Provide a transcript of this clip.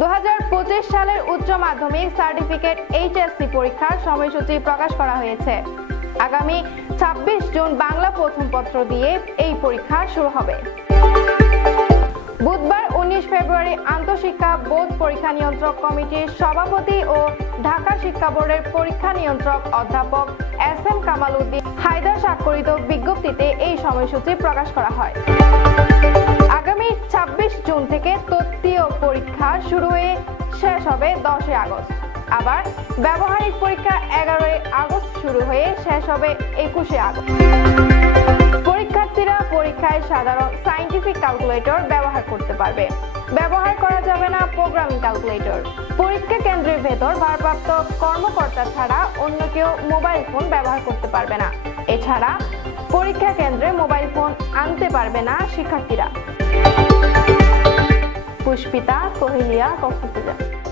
দু হাজার পঁচিশ সালের উচ্চ মাধ্যমিক সার্টিফিকেট এইচএসসি পরীক্ষার সময়সূচি প্রকাশ করা হয়েছে। আগামী ছাব্বিশ জুন বাংলা প্রথম পত্র দিয়ে এই পরীক্ষা শুরু হবে। বুধবার উনিশ ফেব্রুয়ারি আন্তঃশিক্ষা বোর্ড পরীক্ষা নিয়ন্ত্রক কমিটির সভাপতি ও ঢাকা শিক্ষা বোর্ডের পরীক্ষা নিয়ন্ত্রক অধ্যাপক এস এম কামাল উদ্দিন হায়দার স্বাক্ষরিত বিজ্ঞপ্তিতে এই সময়সূচি প্রকাশ করা হয়। আগামী ছাব্বিশ জুন থেকে তত্ত্বীয় পরীক্ষা শুরু হয়ে শেষ হবে দশই আগস্ট। আবার ব্যবহারিক পরীক্ষা এগারোই আগস্ট শুরু হয়ে শেষ হবে একুশে আগস্ট। পরীক্ষার্থীরা পরীক্ষায় সাধারণ সাইন্টিফিক ক্যালকুলেটর ব্যবহার করতে পারবে। ব্যবহার করা যাবে না প্রোগ্রামিং ক্যালকুলেটর পরীক্ষা কেন্দ্রের ভেতর ভারপ্রাপ্ত কর্মকর্তা ছাড়া অন্য কেউ মোবাইল ফোন ব্যবহার করতে পারবে না। এছাড়া পরীক্ষা কেন্দ্রে মোবাইল ফোন আনতে পারবে না শিক্ষার্থীরা। পুষ্পিতা কোহেলিয়া কক্সবাজার